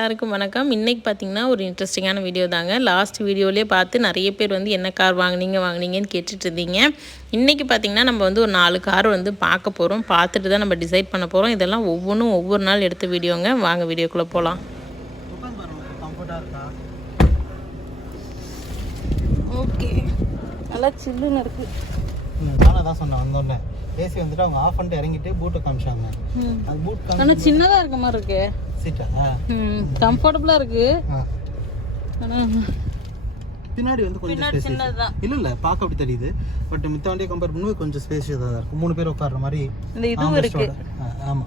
எல்லாருக்கும் வணக்கம். இன்றைக்கி பார்த்திங்கன்னா ஒரு இன்ட்ரெஸ்டிங்கான வீடியோ தாங்க. லாஸ்ட் வீடியோலேயே பார்த்து நிறைய பேர் வந்து என்ன கார் வாங்குனீங்கன்னு கேட்டுட்டு இருந்தீங்க. இன்றைக்கி பார்த்திங்கன்னா நம்ம வந்து ஒரு 4 கார் வந்து பார்க்க போகிறோம். பார்த்துட்டு தான் நம்ம டிசைட் பண்ண போகிறோம். இதெல்லாம் ஒவ்வொன்றும் ஒவ்வொரு நாள் எடுத்த வீடியோங்க. வாங்க வீடியோக்குள்ளே போகலாம். ஓகே, நல்லா சில்லுன்னு இருக்குது. நானே தான் சொன்னேன் வந்தோடனே ஏசி வந்துட்டு அவங்க ஆஃப் பண்ணிட்டு இறங்கிட்டு பூட்டை காமிச்சாங்க. அது பூட் காமி ஆனால் சின்னதாக இருக்க மாதிரி இருக்கு. சீட்டா கம்ஃபர்டபுளாக இருக்கு. பின்னாடி வந்து கொஞ்சம் ஸ்பேஸ் இல்ல பார்க்க அப்படி தெரியுது. பட் மித்த வண்டியை கம்பேர் பண்ணும்போது கொஞ்சம் ஸ்பேஷியஸா தான் இருக்கு. 3 பேர் உட்கார்ற மாதிரி இந்த இதுவும் இருக்கு. ஆமா,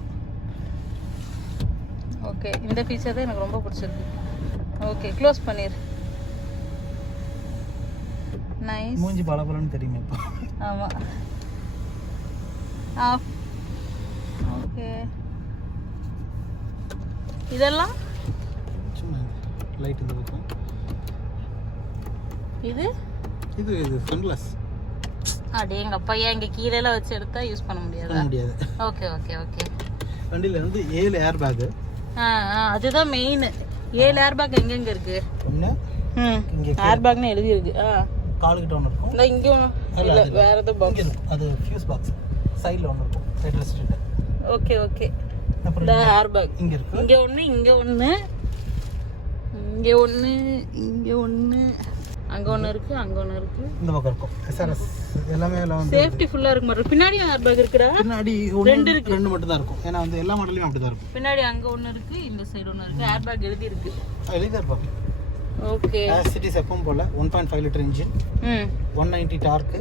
ஓகே. இந்த ஃபீச்சர் தான் எனக்கு ரொம்ப பிடிச்சிருக்கு. ஓகே, க்ளோஸ் பண்ணிரு. நைஸ். மூஞ்சி பலபலன்னு தெரியுமே இப்போ. ஆமா. ஆஃப். ஓகே. இதெல்லாம் சும்மா லைட் இந்த பக்கம். இது சன்கிளாஸ். எங்க அப்பா இங்க கீழே எல்லாம் வச்சு எடுத்தா யூஸ் பண்ண முடியாது. Okay okay okay. வண்டியில வந்து 7 ஏர் பேக். அதுதான் மெயின். 7 ஏர் பேக் எங்க இருக்கு? ஒண்ணு இங்க ஏர் பேக்னு எழுதி இருக்கு. காலுக்கிட்ட ஒன்று இருக்கும். இந்த இங்க ஒன்று இல்ல, வேற ஏதோ பாக்ஸ். அது ஃபியூஸ் பாக்ஸ் சைடுல ஒன்று இருக்கும். Side rest. Okay okay. இந்த ஏர் பேக் இங்க இருக்கு. இங்க ஒன்று, இங்க ஒன்று, இங்க ஒன்று, இங்க ஒன்று, அங்க ஒன்று இருக்கு, அங்க ஒன்று இருக்கு. இந்த பக்கம் இருக்கும். எஸ்ஆர்எஸ் எல்லாமே எல்லாம் வந்து சேஃப்டி ஃபுல்லா இருக்கு மாதிரி. பின்னாடி ஏர் பேக் இருக்குடா. பின்னாடி ரெண்டு மட்டும் தான் இருக்கும். ஏன்னா வந்து எல்லா மாடல்லையும் அப்படி தான் இருக்கும். பின்னாடி அங்க ஒன்று இருக்கு, இந்த சைடு ஒன்று இருக்கு. ஏர் பேக் எழுதி இருக்கு. எழுதி இருப்பாங்க. ஓகே. சிட்டிஸ் எப்பவும் போல 1.5 லிட்டர் இன்ஜின், 190 டார்க்.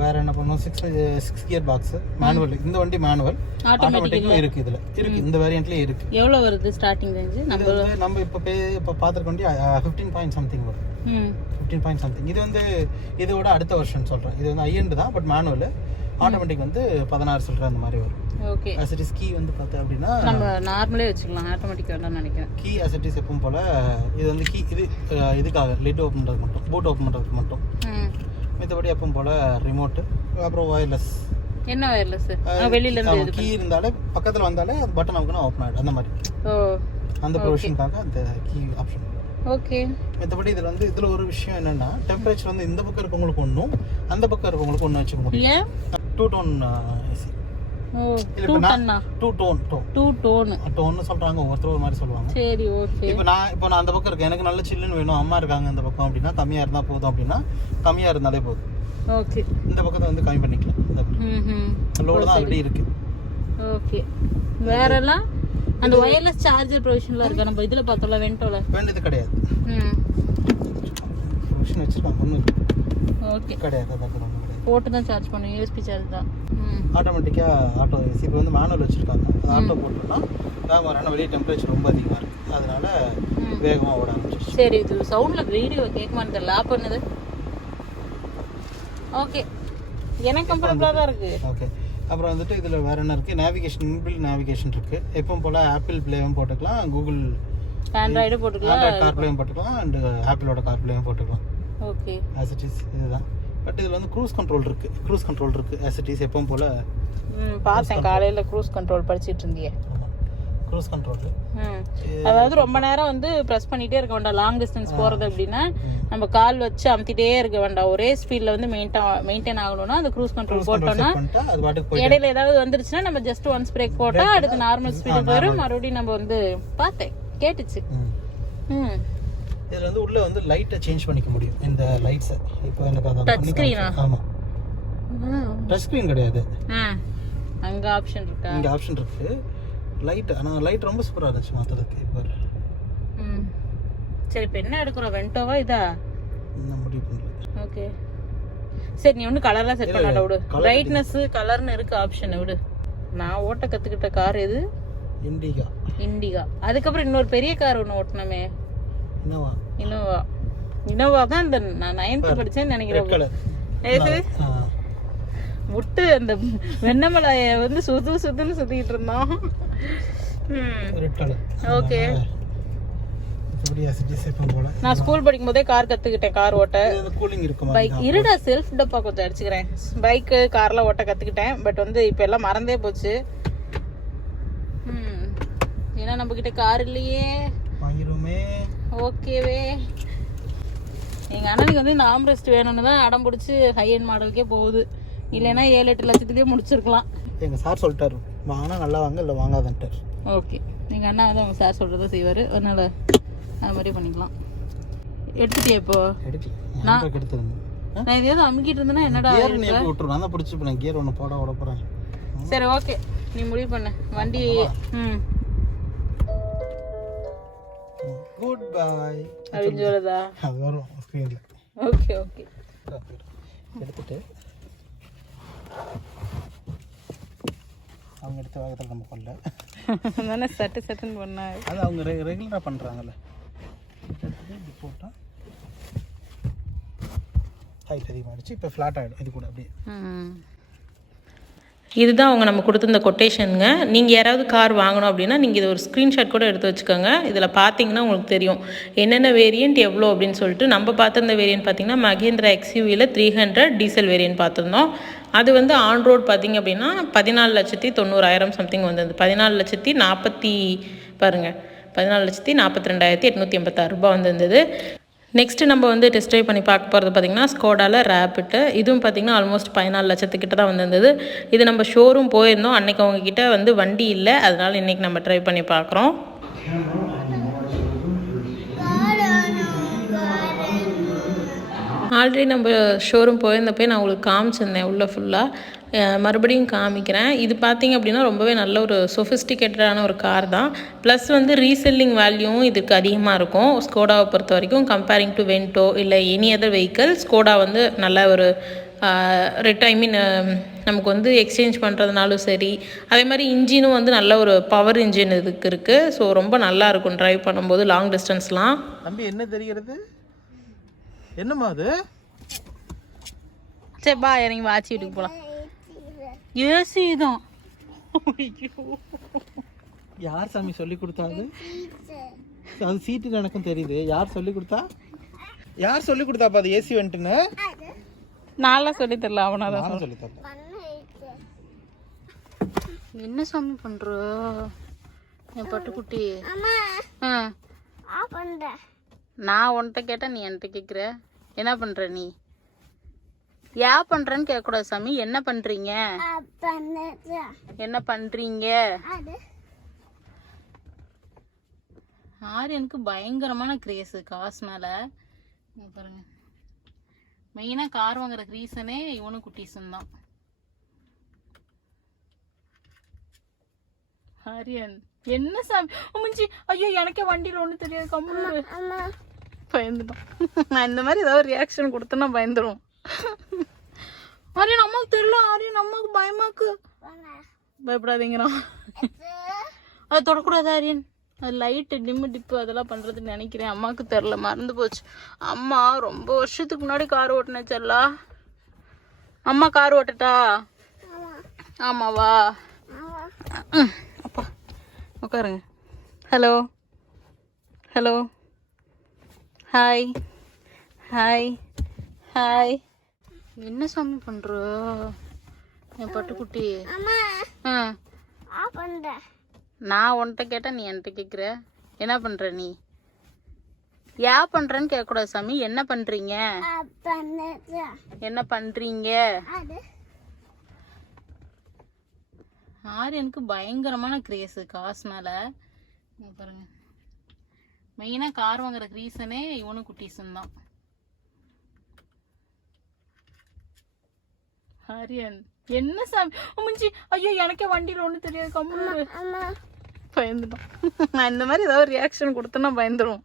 வேற என்ன பண்ணுவோம், 6 கியர் பாக்ஸ், மேனுவல். இந்த வண்டி மேனுவல், ஆட்டோமேட்டிக்கும் இருக்கு. இதுல இருக்கு, இந்த வேரியன்ட்லயே இருக்கு. எவ்வளவு வருது ஸ்டார்டிங் ரேஞ்ச்? நம்ம இப்ப பாத்துக்க வண்டி 15 பாயிண்ட் சம்திங் வரும். 15 பாயிண்ட் சம்திங். இது வந்து இதோட அடுத்த வெர்ஷன் சொல்றேன். இது வந்து ஐஎண்ட் தான், பட் மேனுவல். ஆட்டோமேட்டிக் வந்து 16 சில்ற அந்த மாதிரி வரும். ஓகே. அசெட்டிஸ் கீ வந்து பார்த்தா அப்படின்னா நம்ம நார்மலே வச்சுக்கலாம். ஆட்டோமேட்டிக் வேண்டாம்னு நினைக்கிறேன். கீ அசெட்டிஸ் எப்பவும் போல. இது வந்து கீ இதுக்காக லிட் ஓப்பன் பண்ணுறது மட்டும், பூட் ஓப்பன் பண்ணுறதுக்கு மட்டும். மற்றபடி எப்பவும் போல ரிமோட்டு, அப்புறம் வயர்லெஸ். என்ன வயர்லெஸ்? வெளியில இருந்து கீ இருந்தாலே பக்கத்தில் வந்தாலே அந்த பட்டன் நமக்கு ஓப்பன் ஆகிடும். அந்த மாதிரி அந்த ப்ரொவிஷனுக்காக அந்த கீ ஆப்ஷன். ஓகே. மற்றபடி இதில் வந்து இதில் ஒரு விஷயம் என்னன்னா, டெம்பரேச்சர் வந்து இந்த பக்கம் இருக்கவங்களுக்கு ஒன்றும், அந்த பக்கம் இருக்கவங்களுக்கு ஒன்று வச்சுக்க முடியும். 2 டோன் ஏசி. டோன் சொல்றாங்க, ஒவ்வொருத்தர் ஒரு மாதிரி சொல்லுவாங்க. சரி, ஓகே. இப்போ நான் அந்த பக்கம் இருக்கேன், எனக்கு நல்ல சில்லுன்னு வேணும், அம்மா இருக்காங்க அந்த பக்கம் அப்படின்னா கம்மியா இருந்தா போதும். அப்படின்னா கம்மியா இருந்தாலே போதும். ஓகே. இந்த பக்கத்தை வந்து கம்மி பண்ணிக்கலாம். லோடு தான் ஆல்ரெடி இருக்கு. ஓகே. வேற எல்லாம் அந்த வயர்லெஸ் சார்ஜர் ப்ரொவிஷன்ல இருக்கா? நம்ம இதுல பார்த்தோம்ல, வென்டோல வேண்டியது கிடையாது. ப்ரொவிஷன் வச்சிருக்காங்க ஒண்ணு. ஓகே. கிடையாது, அதான் போட்டு தான் சார்ஜ் பண்ணுவோம். யூஎஸ்பி சார்ஜ் தான். ஆட்டோமேட்டிக்கா ஆட்டோ ஏசி. இப்போ வந்து மேனுவல் வச்சிருக்காங்க. அது ஆட்டோ போட்டோம்னா வேகமாக வரணும். வெளியே டெம்பரேச்சர் ரொம்ப அதிகமாக இருக்குது, அதனால வேகமாக ஓட ஆரம்பிச்சிருச்சு. சரி, இது சவுண்ட்ல வீடியோ கேட்கமான்னு தெரியல. ஆப் பண்ணுது. ஓகே, எனக்கு கம்ஃபர்டபுளாக தான் இருக்கு. ஓகே. அப்புறம் வந்துட்டு இதில் வேற என்ன இருக்குது, நேவிகேஷன், இன்பில்ட் நேவிகேஷன் இருக்குது. எப்பவும் போல் ஆப்பிள் பிளேவும் போட்டுக்கலாம், கூகுள் ஆண்ட்ராய்டும் போட்டுக்கலாம், கார்பிளேயும் போட்டுக்கலாம், அண்ட் ஆப்பிளோட கார்பிளேயும் போட்டுக்கலாம். ஓகே. ஆஸ் இட் இஸ் இதுதான். பட் இதில் வந்து க்ரூஸ் கண்ட்ரோல் இருக்குது. ஆஸ் இட் இஸ் எப்பவும் போல். பார்த்தேன் காலையில் க்ரூஸ் கண்ட்ரோல் படிச்சுட்டு இருந்தியே. க்ரூஸ் கண்ட்ரோல் அதாவது ரொம்ப நேரம் வந்து ப்ரெஸ் பண்ணிட்டே இருக்க வேண்டாம். லாங் டிஸ்டன்ஸ் போகிறது அப்படின்னா நம்ம கால் வச்சு அமுத்திட்டே இருக்க வேண்டாம். ஒரே ஸ்பீடில் வந்து மெயின்டைன் ஆகணும்னா அந்த க்ரூஸ் கண்ட்ரோல் போட்டோம்னா இடையில ஏதாவது வந்துருச்சுன்னா நம்ம ஜஸ்ட் ஒன்ஸ் பிரேக் போட்டால் அடுத்து நார்மல் ஸ்பீடு போயிடும். மறுபடியும் நம்ம வந்து பார்த்தேன், கேட்டுச்சு. இதுல வந்து உள்ள வந்து லைட்டை சேஞ்ச் பண்ணிக்க முடியும். இந்த லைட்ஸ் இப்போ எனக்கு அத டச் ஸ்கிரீனா? ஆமா, டச் ஸ்கிரீன் கிடையாது. அங்க ஆப்ஷன் இருக்கா? இங்க ஆப்ஷன் இருக்கு. லைட், ஆனா லைட் ரொம்ப சூப்பரா இருந்துச்சு மாத்தறதுக்கு. இப்போ சரி, இப்போ என்ன எடுக்கறோம்? வென்டோவா இதா? நான் முடிவு பண்ணல. ஓகே. சரி, நீ ஒண்ணு கலர்லாம் செட் பண்ணல விடு. பிரைட்னஸ் கலர்னு இருக்கு ஆப்ஷன் விடு. நான் ஓட்ட கத்துக்கிட்ட கார் எது? இண்டிகா. அதுக்கப்புறம் இன்னொரு பெரிய கார் ஒன்னு ஓட்டணுமே, இனோவா தான். இந்த நான் 9th படிச்சேன்னு நினைக்கிறேன். விட்டு அந்த வெண்ணமலைய வந்து சுத்துன்னு சுத்திட்டு இருந்தோம். ஓகே. நான் ஸ்கூல் படிக்கும் போதே கார் கத்துக்கிட்டேன், கார் ஓட்ட. பைக் இருடா, செல்ஃப் டப்பா கொஞ்சம் அடிச்சுக்கிறேன். பைக்கு கார்லாம் ஓட்ட கத்துக்கிட்டேன். பட் வந்து இப்ப எல்லாம் மறந்தே போச்சு. ஏன்னா நம்ம கிட்ட கார் இல்லையே. வாங்கிருமே. ஓகேவே. எங்கள் அண்ணனுக்கு வந்து இந்த ஆம்ரெஸ்ட் வேணும்னு தான் அடம் பிடிச்சி ஹை எண்ட் மாடலுக்கே போகுது. இல்லைன்னா 7-8 லட்சத்துக்கே முடிச்சிருக்கலாம். எங்கள் சார் சொல்லிட்டாரு வாங்கினா நல்லா வாங்க, இல்லை வாங்காதன்ட்டார். ஓகே, எங்கள் அண்ணா வந்து அவங்க சார் சொல்கிறத செய்வார். அதனால் அது மாதிரி பண்ணிக்கலாம். எடுத்துட்டியா இப்போ? நான் எடுத்துருந்தேன். நான் எதையாவது அமுக்கிட்டு இருந்தேன்னா என்னடா விட்டுருவேன். நான் தான் பிடிச்சி போனேன். கியர் ஒன்று போட விட போகிறேன். சரி ஓகே, நீ முடிவு பண்ண வண்டி. குட் பை அப்படின்னு சொல்லுதா? அது வரும் ஸ்க்ரீனில். ஓகே ஓகே, எடுத்துட்டு அவங்க எடுத்த வேகத்தில் நம்ம பண்ணல தானே சட்டுன்னு பண்ணாங்க. அது அவங்க ரெகுலராக பண்ணுறாங்கல்ல. இப்படி போட்டால் ஹைட் அதிகமாகிடுச்சு. இப்போ ஃப்ளாட் ஆகிடும். இது கூட அப்படியே. இதுதான் அவங்க நம்ம கொடுத்துருந்த கொட்டேஷனுங்க. நீங்கள் யாராவது கார் வாங்கணும் அப்படின்னா நீங்கள் இது ஒரு ஸ்க்ரீன்ஷாட் கூட எடுத்து வச்சுக்கோங்க. இதில் பார்த்தீங்கன்னா உங்களுக்கு தெரியும் என்னென்ன வேரியண்ட் எவ்வளோ அப்படின்னு சொல்லிட்டு. நம்ம பார்த்துருந்த வேரியண்ட் பார்த்திங்கன்னா மகேந்திரா XUV 300 டீசல் வேரியண்ட் பார்த்துருந்தோம். அது வந்து ஆன் ரோட் பார்த்திங்க அப்படின்னா 14,90,000 சம்திங் வந்தது. 14,40,000 பாருங்கள், 14,42,886 ரூபா வந்திருந்தது. நெக்ஸ்ட்டு நம்ம வந்து டெஸ்ட் ட்ரைவ் பண்ணி பார்க்க போகிறது பார்த்திங்கன்னா ஸ்கோடாவில் ரேபிட்டு. இதுவும் பார்த்திங்கன்னா ஆல்மோஸ்ட் 14 லட்சத்துக்கிட்ட தான் வந்திருந்தது. இது நம்ம ஷோரூம் போயிருந்தோம். அன்றைக்கி அவங்கக்கிட்ட வந்து வண்டி இல்லை, அதனால் இன்றைக்கி நம்ம ட்ரை பண்ணி பார்க்குறோம். ஆல்ரெடி நம்ம ஷோரூம் போயிருந்தப்போ நான் உங்களுக்கு காமிச்சிருந்தேன் உள்ளே ஃபுல்லாக. மறுபடியும் காமிக்கிறேன். இது பார்த்திங்க அப்படின்னா ரொம்பவே நல்ல ஒரு சொஃபிஸ்டிகேட்டடான ஒரு கார் தான். ப்ளஸ் வந்து ரீசெல்லிங் வேல்யூவும் இதுக்கு அதிகமாக இருக்கும் ஸ்கோடாவை பொறுத்த வரைக்கும். கம்பேரிங் டு வென்டோ இல்லை எனி அதர் வெஹிக்கிள், ஸ்கோடா வந்து நல்ல ஒரு நமக்கு வந்து எக்ஸ்சேஞ்ச் பண்ணுறதுனாலும் சரி. அதே மாதிரி இன்ஜினும் வந்து நல்ல ஒரு பவர் இன்ஜின் இதுக்கு இருக்குது. ஸோ ரொம்ப நல்லாயிருக்கும் ட்ரைவ் பண்ணும்போது லாங் டிஸ்டன்ஸ்லாம். தம்பி என்ன தெரிகிறது? என்னம்மா அது? சரி பா, இறங்கி வாட்சி வீட்டுக்கு போகலாம். ஏசி தான். யார் சாமி சொல்லி கொடுத்தாது? அது சீட்டு எனக்கும் தெரியுது. யார் சொல்லி கொடுத்தா? யார் சொல்லி கொடுத்தாப்பா அது ஏசி வந்துட்டுன்னு? நான்லாம் சொல்லி தரல, அவனாதான் சொல்லி தரல. என்ன சாமி பண்ற என் பட்டுக்குட்டி? நான் உன்கிட்ட கேட்டா நீ என்கிட்ட கேட்குற. என்ன பண்ற நீ? யா பண்றேன்னு கேட்கக்கூடாது சாமி. என்ன பண்றீங்க? என்ன பண்றீங்க? ஆரியனுக்கு பயங்கரமான கிரேஸ் காசு மேல. பாருங்க, மெயினா கார் வாங்குற ரீசனே இவனு குட்டீஸும் தான். ஆரியன் என்ன சாமி முடிஞ்சு? ஐயோ, எனக்கே வண்டியில ஒண்ணு தெரியாது. கம்முனு பயந்துட்டோம். நான் இந்த மாதிரி ஏதாவது ரியாக்ஷன் கொடுத்தேன்னா பயந்துடும். ஆரியன் அம்மாவுக்கு தெரியல. ஆரியன் அம்மாவுக்கு பயமாக்கு. பயப்படாதீங்கிறான். அது தொடக்கூடாது ஆரியன். அது லைட்டு டிம்மு டிப்பு அதெல்லாம் பண்ணுறதுன்னு நினைக்கிறேன். அம்மாவுக்கு தெரில, மறந்து போச்சு. அம்மா ரொம்ப வருஷத்துக்கு முன்னாடி கார் ஓட்டினச்சல்லா. அம்மா கார் ஓட்டட்டா? ஆமாவா? அப்பா உட்காருங்க. Hello hello, hi hi hi. என்ன சாமி பண்ற என் பட்டுக்குட்டி? நான் உன்கிட்ட கேட்டா நீ என்கிட்ட கேட்குற. என்ன பண்ற நீ? யா பண்றேன்னு கேட்கக்கூடாது சாமி. என்ன பண்றீங்க? என்ன பண்றீங்க? ஆரியனுக்கு பயங்கரமான கிரேஸ் காசு மேல. பாருங்க, மெயினா கார் வாங்குற ரீசனே இவனு குட்டீஸும் தான். ஆரியன் என்ன சாமி முடிஞ்சு? ஐயோ, எனக்கே வண்டியில ஒண்ணு தெரியாது. கம்முனு பயந்துட்டோம். நான் இந்த மாதிரி ஏதாவது ரியாக்ஷன் கொடுத்தேன்னா பயந்துடும்.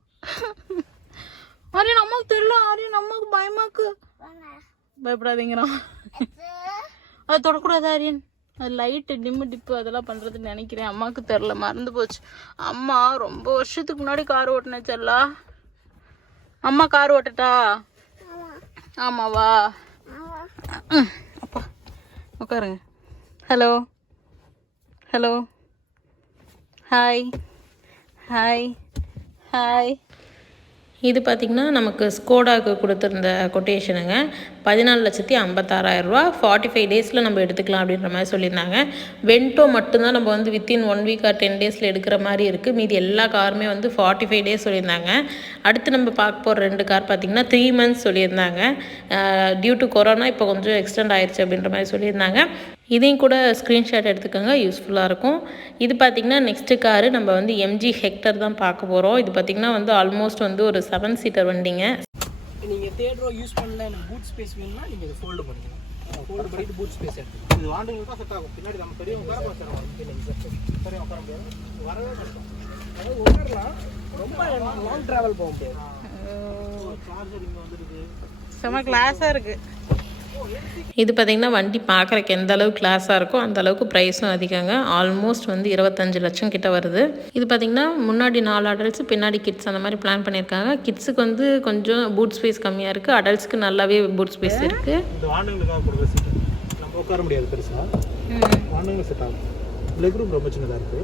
ஆரியன் அம்மாவுக்கு தெரியல. ஆரியன் அம்மாவுக்கு பயமாக்கு. பயப்படாதீங்கிறான். அது தொடக்கூடாது ஆரியன். அது லைட்டு டிம்மு டிப்பு அதெல்லாம் பண்ணுறதுன்னு நினைக்கிறேன். அம்மாவுக்கு தெரில, மறந்து போச்சு. அம்மா ரொம்ப வருஷத்துக்கு முன்னாடி கார் ஓட்டினச்சல்லா. அம்மா கார் ஓட்டட்டா? ஆமாவா? அப்பா உட்காருங்க. Hello hello, hi hi hi. இது பார்த்திங்கன்னா நமக்கு ஸ்கோடாவுக்கு கொடுத்துருந்த கொட்டேஷனுங்க. 14,56,000 ரூபா. 45 டேஸில் நம்ம எடுத்துக்கலாம் அப்படின்ற மாதிரி சொல்லியிருந்தாங்க. வென்டோ மட்டும்தான் நம்ம வந்து வித்தின் 1 வீக் ஆர் 10 டேஸில் எடுக்கிற மாதிரி இருக்குது. மீதி எல்லா காருமே வந்து 45 டேஸ் சொல்லியிருந்தாங்க. அடுத்து நம்ம பார்க்க போகிற 2 கார் பார்த்திங்கன்னா 3 மந்த்ஸ் சொல்லியிருந்தாங்க. டியூ டு கொரோனா இப்போ கொஞ்சம் எக்ஸ்டெண்ட் ஆயிடுச்சு அப்படின்ற மாதிரி சொல்லியிருந்தாங்க. இதையும் கூட ஸ்க்ரீன்ஷாட் எடுத்துக்கோங்க, யூஸ்ஃபுல்லாக இருக்கும். இது பார்த்திங்கன்னா நெக்ஸ்ட்டு காரு நம்ம வந்து MG ஹெக்டர் தான் பார்க்க போகிறோம். இது பார்த்திங்கன்னா வந்து ஆல்மோஸ்ட் வந்து ஒரு 7 சீட்டர் வண்டிங்க. நீங்கள் தேர்ட் ரோ யூஸ் பண்ணல, எனக்கு பூட் ஸ்பேஸ் வேணும்னா நீங்கள் இதை ஃபோல்டு பண்ணிக்கலாம். ஃபோல்டு பண்ணிட்டு பூட் ஸ்பேஸ் எடுத்துக்கலாம். இது வாண்டுங்களுக்கு தான் செட் ஆகும். பின்னாடி நம்ம பெரிய உட்கார போகிறோம். பெரிய உட்கார முடியாது, வரவே கஷ்டம். அதாவது உட்காரலாம், ரொம்ப லாங் ட்ராவல் போக முடியாது. சார்ஜர் இங்கே வந்துடுது, செம கிளாஸாக இருக்குது. இது பார்த்திங்கன்னா வண்டி பார்க்குறக்கு எந்த அளவுக்கு கிளாஸாக இருக்கோ அந்த அளவுக்கு ப்ரைஸும் அதிகங்க. ஆல்மோஸ்ட் வந்து 25 லட்சம் கிட்ட வருது. இது பார்த்திங்கன்னா முன்னாடி 4 அடல்ட்ஸ், பின்னாடி கிட்ஸ் அந்த மாதிரி பிளான் பண்ணியிருக்காங்க. கிட்ஸுக்கு வந்து கொஞ்சம் பூட் ஸ்பேஸ் கம்மியாக இருக்குது, அடல்ட்ஸ்க்கு நல்லாவே பூட் ஸ்பேஸ் இருக்குது. இந்த வாண்டுங்களுக்காக கொடுக்குற சீட்டு நம்ம உட்கார முடியாது பெருசாக. வாண்டுங்களுக்கு செட் ஆகும். லெக் ரூம் ரொம்ப சின்னதாக இருக்குது,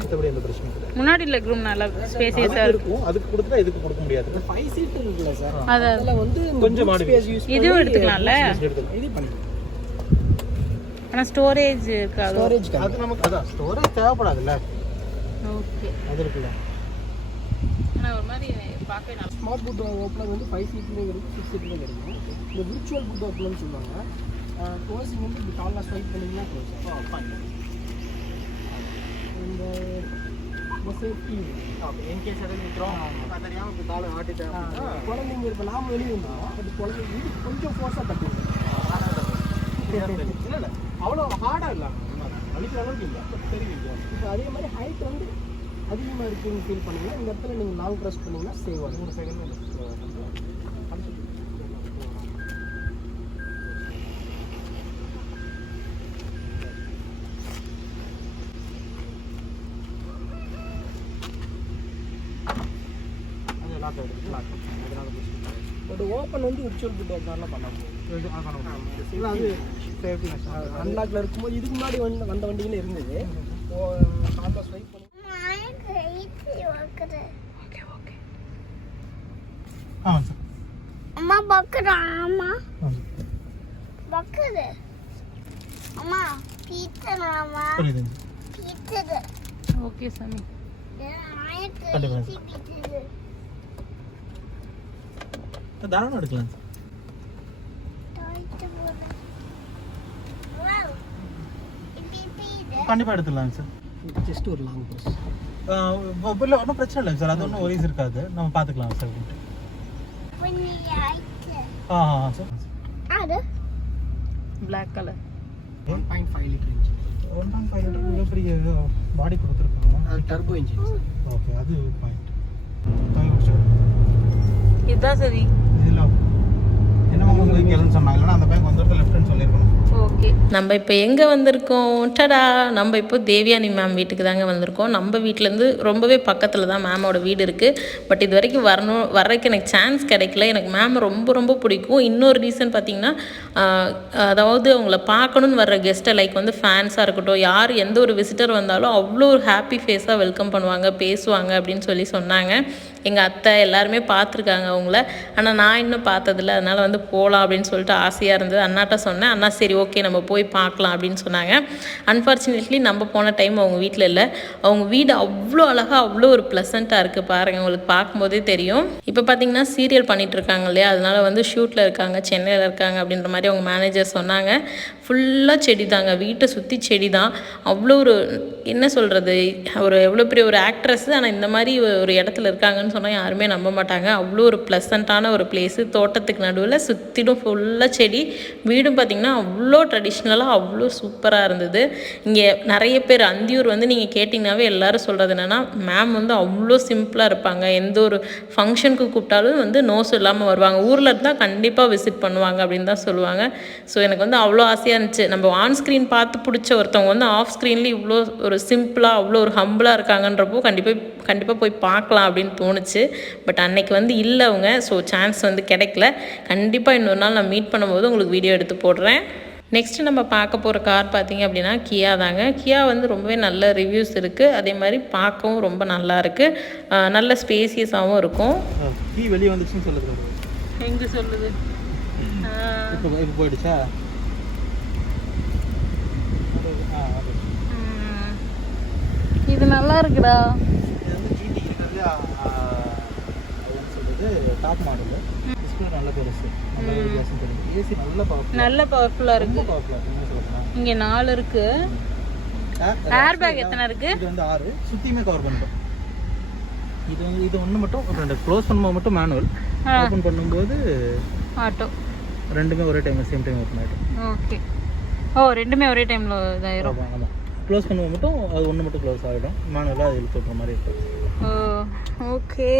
மற்றபடி எந்த பிரச்சனையும் இல்லை. முன்னாடி லெக் ரூம் நல்லா ஸ்பேசியஸாக இருக்கும். அதுக்கு கொடுத்துட்டா இதுக்கு கொடுக்க முடியாது. 5 சீட் இருக்குல்ல சார், அதில் வந்து கொஞ்சம் ஸ்பேஸ் யூஸ் இதுவும் எடுத்துக்கலாம்ல. இது பண்ணிக்கலாம். ஆனால் ஸ்டோரேஜ் இருக்காது. ஸ்டோரேஜ் அது நமக்கு அதான் ஸ்டோரேஜ் தேவைப்படாதுல்ல. ஓகே, அது இருக்குல்ல. ஆனால் ஒரு மாதிரி பார்க்கவே நல்லா. ஸ்மார்ட் புட் ஓப்பனர் வந்து 5 சீட்லேயும் கிடைக்கும், 6 சீட்லேயும் கிடைக்கும். இந்த விர்ச்சுவல் புட் ஓப்பனர்னு சொல்லுவாங்க. க்ளோசிங் வந்து இப்படி காலில் ஸ்வைப் பண்ணிங்கன்னா க்ளோஸ். இந்த சேஃப்டி இன்கேஸ் எதாவது நிற்கிறோம் தெரியாமல் இப்போ காலை ஆட்டிட்டேன் அப்படின்னா குழந்தைங்க இப்போ நாம வெளியே இருந்தோம், பட் குழந்தைங்க இது கொஞ்சம் ஃபோர்ஸாக தட்டுவோம். இல்லை இல்லை அவ்வளோ ஹார்டாக இல்லை, அழிக்கிற அளவுக்கு இல்லை, தெரியும். இப்போ அதே மாதிரி ஹைட் வந்து அதிகமாக இருக்குன்னு ஃபீல் பண்ணிங்கன்னா இந்த இடத்துல நீங்கள் லாங் ப்ரெஸ் பண்ணிங்கன்னா சேவ் ஆகும். 3 செகண்ட். பட் ஓப்பன் வந்து விர்ச்சுவல் புட் ஓப்பனர்லாம் பண்ண முடியும். அது சேஃப்டி அன்லாக்ல இருக்கும்போது இதுக்கு முன்னாடி வந்த வண்டியில் இருந்தது. காலில் ஸ்வைப் பண்ணி ஆமாம் சார். அம்மா பக்கறா, அம்மா பக்கற, அம்மா பீச்சனாமா புரியுது. பீச்சது. ஓகே சாமி, கண்டிப்பாக தாராளமாக எடுக்கலாம் சார். கண்டிப்பாக எடுத்துடலாம் சார். ஜஸ்ட் ஒரு லாங் ப்ரெஸ். இல்லை ஒன்றும் பிரச்சனை இல்லை சார், அது ஒன்றும் ஒரீஸ் இருக்காது, நம்ம பார்த்துக்கலாம் சார். சார் அது black colour 1.5 litre engine. 1.5 litre மிகப்பெரிய பாடி கொடுத்துருக்காங்க. அது டர்போ இன்ஜின் சார். ஓகே, அது பாயிண்ட். இதுதான் சரி. இதில் என்னமோ உங்களுக்கு எதுன்னு சொன்னாங்க, இல்லைன்னா அந்த பேங்க் வந்து லெஃப்ட்னு சொல்லியிருக்கணும். ஓகே, நம்ம இப்போ எங்கே வந்திருக்கோம்? டடா, நம்ம இப்போ தேவயானி மேம் வீட்டுக்கு தாங்க வந்திருக்கோம். நம்ம வீட்டிலேருந்து ரொம்பவே பக்கத்தில் தான் மேமோட வீடு இருக்குது. பட் இது வரைக்கும் வர்றதுக்கு எனக்கு சான்ஸ் கிடைக்கல. எனக்கு மேம் ரொம்ப ரொம்ப பிடிக்கும். இன்னொரு ரீசன் பார்த்திங்கன்னா, அதாவது அவங்கள பார்க்கணுன்னு வர்ற கெஸ்ட்டை லைக் வந்து ஃபேன்ஸாக இருக்கட்டும், யார் எந்த ஒரு விசிட்டர் வந்தாலும் அவ்வளோ ஒரு ஹாப்பி ஃபேஸாக வெல்கம் பண்ணுவாங்க, பேசுவாங்க அப்படின்னு சொன்னாங்க. எங்கள் அத்தை எல்லாருமே பார்த்துருக்காங்க அவங்கள, ஆனால் நான் இன்னும் பார்த்ததில்ல. அதனால் வந்து போகலாம் அப்படின்னு சொல்லிட்டு ஆசையாக இருந்தது. அண்ணாட்ட சொன்னேன். அண்ணா சரி ஓகே நம்ம போய் பார்க்கலாம் அப்படின்னு சொன்னாங்க. அன்ஃபார்ச்சுனேட்லி நம்ம போன டைம் அவங்க வீட்டில் இல்லை. அவங்க வீடு அவ்வளோ அழகாக, அவ்வளோ ஒரு ப்ளசண்ட்டாக இருக்குது பாருங்கள், உங்களுக்கு பார்க்கும்போதே தெரியும். இப்போ பார்த்தீங்கன்னா சீரியல் பண்ணிகிட்ருக்காங்க இல்லையா, அதனால் வந்து ஷூட்டில் இருக்காங்க, சென்னையில் இருக்காங்க அப்படின்ற மாதிரி அவங்க மேனேஜர் சொன்னாங்க. ஃபுல்லாக செடி தாங்க, வீட்டை சுற்றி செடி தான். அவ்வளோ ஒரு என்ன சொல்கிறது, ஒரு எவ்வளோ பெரிய ஒரு ஆக்ட்ரஸ்ஸு, ஆனால் இந்த மாதிரி ஒரு இடத்துல இருக்காங்கன்னு சொன்னால் யாருமே நம்ப மாட்டாங்க. அவ்வளோ ஒரு ப்ளசண்ட்டான ஒரு பிளேஸு. தோட்டத்துக்கு நடுவில் சுற்றிடும் ஃபுல்லாக செடி. வீடும் பார்த்திங்கன்னா அவ்வளோ ட்ரெடிஷ்னலாக அவ்வளோ சூப்பராக இருந்தது. இங்கே நிறைய பேர் அந்தியூர் வந்து நீங்கள் கேட்டிங்கனாவே எல்லோரும் சொல்கிறது என்னென்னா, மேம் வந்து அவ்வளோ சிம்பிளாக இருப்பாங்க. எந்த ஒரு ஃபங்க்ஷனுக்கு கூப்பிட்டாலும் வந்து நோஸ் இல்லாமல் வருவாங்க. ஊரில் இருந்தால் கண்டிப்பாக விசிட் பண்ணுவாங்க அப்படின்னு தான் சொல்லுவாங்க. ஸோ எனக்கு வந்து அவ்வளோ ஆசையாக இருந்துச்சு. நம்ம ஆன் ஸ்க்ரீன் பார்த்து பிடிச்ச ஒருத்தவங்க வந்து ஆஃப் ஸ்க்ரீன்லேயும் இவ்வளோ ஒரு சிம்பிளாக அவ்வளோ ஒரு ஹம்பிளாக இருக்காங்கன்றப்போ கண்டிப்பாக போய் பார்க்கலாம் அப்படின்னு தோணுச்சு. பட் அன்னைக்கு வந்து இல்லை அவங்க. ஸோ சான்ஸ் வந்து கிடைக்கல. கண்டிப்பாக இன்னொரு நாள் நான் மீட் பண்ணும்போது உங்களுக்கு வீடியோ எடுத்து போடுறேன். நெக்ஸ்ட்டு நம்ம பார்க்க போகிற கார் பார்த்திங்க அப்படின்னா கியா தாங்க. கியா வந்து ரொம்பவே நல்ல ரிவ்யூஸ் இருக்குது. அதே மாதிரி பார்க்கவும் ரொம்ப நல்லா இருக்குது. நல்ல ஸ்பேசியஸாகவும் இருக்கும். கீ வெளியே வந்துச்சுன்னு சொல்லுது. எங்கே சொல்லுது? இப்போ போயிடுச்சா? இது நல்லா இருக்குடா. இது வந்து ஜிடி இருக்கிறது சொல்கிறது டாப் மாடலு. டிஸ்பிளே நல்ல பெருசு, நல்ல வித்தியாசம் தெரியுது. ஏசி நல்ல பவர்ஃபுல்லாக இருக்குது. சொல்லலாம். இங்கே 4 இருக்கு. ஏர் பேக் எத்தனை இருக்கு? இது வந்து 6 சுற்றியுமே கவர் பண்ணிட்டோம். இது ஒன்று மட்டும் க்ளோஸ் பண்ணும்போது மட்டும் மேனுவல், ஓப்பன் பண்ணும்போது ஆட்டோ. ரெண்டுமே ஒரே டைம் சேம் டைம் ஓப்பன் ஆகிடும். ஓகே. ஓ, ரெண்டுமே ஒரே டைமில் இதாயிரும். ஆமாம், க்ளோஸ் பண்ணும்போது மட்டும் அது ஒன்று மட்டும் க்ளோஸ் ஆகிடும். மேனுவலாக அது இழுத்து விட்ற மாதிரி இருக்கும். ஓ, ஓகே.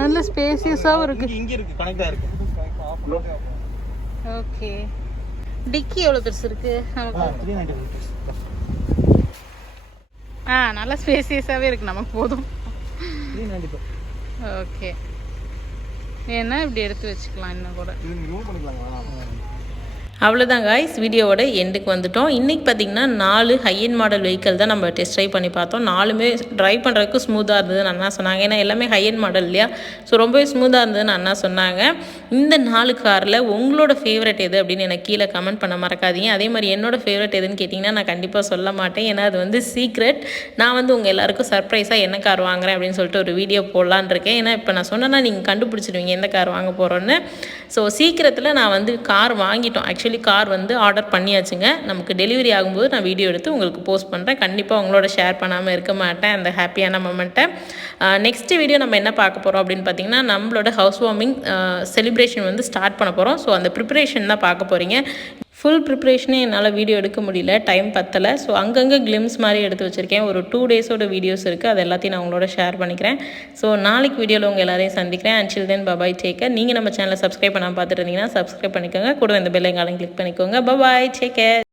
நல்ல ஸ்பேசியஸாகவும் இருக்குது. இங்கே இருக்குது, கனெக்டாக இருக்குது. ஓகே. டிக்கி எவ்வளோ பெருசு இருக்குது? 390 லிட்டர்ஸ். நல்ல ஸ்பேசியஸாகவே இருக்குது, நமக்கு போதும். 390. ஓகே. ஏன்னா இப்படி எடுத்து வச்சுக்கலாம் இன்னும் கூட. அவ்வளோதான் காய்ஸ், வீடியோவோட எண்டுக்கு வந்துட்டோம். இன்றைக்கி பார்த்திங்கன்னா 4 ஹையன் மாடல் வெஹிக்கிள் தான் நம்ம டெஸ்ட் ட்ரைவ் பண்ணி பார்த்தோம். 4மே ட்ரைவ் பண்ணுறதுக்கு ஸ்மூத்தாக இருந்ததுன்னு அண்ணா சொன்னாங்க. ஏன்னா எல்லாமே ஹையன் மாடல் இல்லையா, ஸோ ரொம்பவே ஸ்மூத்தாக இருந்ததுன்னு அண்ணா சொன்னாங்க. இந்த 4 காரில் உங்களோட ஃபேவரட் எது அப்படின்னு எனக்கு கீழே கமெண்ட் பண்ண மறக்காதீங்க. அதே மாதிரி என்னோட ஃபேவரட் எதுன்னு கேட்டிங்கன்னா நான் கண்டிப்பாக சொல்ல மாட்டேன். ஏன்னா அது வந்து சீக்ரெட். நான் வந்து உங்கள் எல்லாருக்கும் சர்ப்ரைஸாக என்ன கார் வாங்குறேன் அப்படின்னு சொல்லிட்டு ஒரு வீடியோ போடலான்னு இருக்கேன். ஏன்னா இப்போ நான் சொன்னேன்னா நீங்கள் கண்டுபிடிச்சிடுவீங்க எந்த கார் வாங்க போகிறோன்னு. ஸோ சீக்கிரத்தில் நான் வந்து கார் வாங்கிட்டோம். ஆக்சுவலி கார் வந்து ஆர்டர் பண்ணியாச்சுங்க. நமக்கு டெலிவரி ஆகும்போது நான் வீடியோ எடுத்து உங்களுக்கு போஸ்ட் பண்ணுறேன். கண்டிப்பாக உங்களோட ஷேர் பண்ணாமல் இருக்க மாட்டேன் அந்த ஹாப்பியான மொமெண்ட்டை. நெக்ஸ்ட் வீடியோ நம்ம என்ன பார்க்க போகிறோம் அப்படின்னு பார்த்தீங்கன்னா, நம்மளோட ஹவுஸ் வார்மிங் செலிப்ரேஷன் வந்து ஸ்டார்ட் பண்ண போகிறோம். ஸோ அந்த ப்ரிப்பரேஷன் தான் பார்க்க போகிறீங்க. ஃபுல் ப்ரிப்ரேஷனே என்னால் வீடியோ எடுக்க முடியல, டைம் பத்தலை. ஸோ அங்கங்கே கிளிம்ஸ் மாதிரி எடுத்து வச்சுருக்கேன். ஒரு 2 டேஸோட வீடியோஸ் இருக்குது, அது எல்லாத்தையும் நான் உங்களோட ஷேர் பண்ணிக்கிறேன். ஸோ நாளைக்கு வீடியோவில் உங்கள் எல்லாரையும் சந்திக்கிறேன். Until then bye bye, take care. நீங்கள் நம்ம சேனலை சப்ஸ்கிரைப் பண்ணாமல் பார்த்துட்டு இருந்தீங்கன்னா சப்ஸ்கிரைப் பண்ணிக்கோங்க. கூட இந்த பெல் ஐகானை கிளிக் பண்ணிக்கோங்க. Bye bye, take care.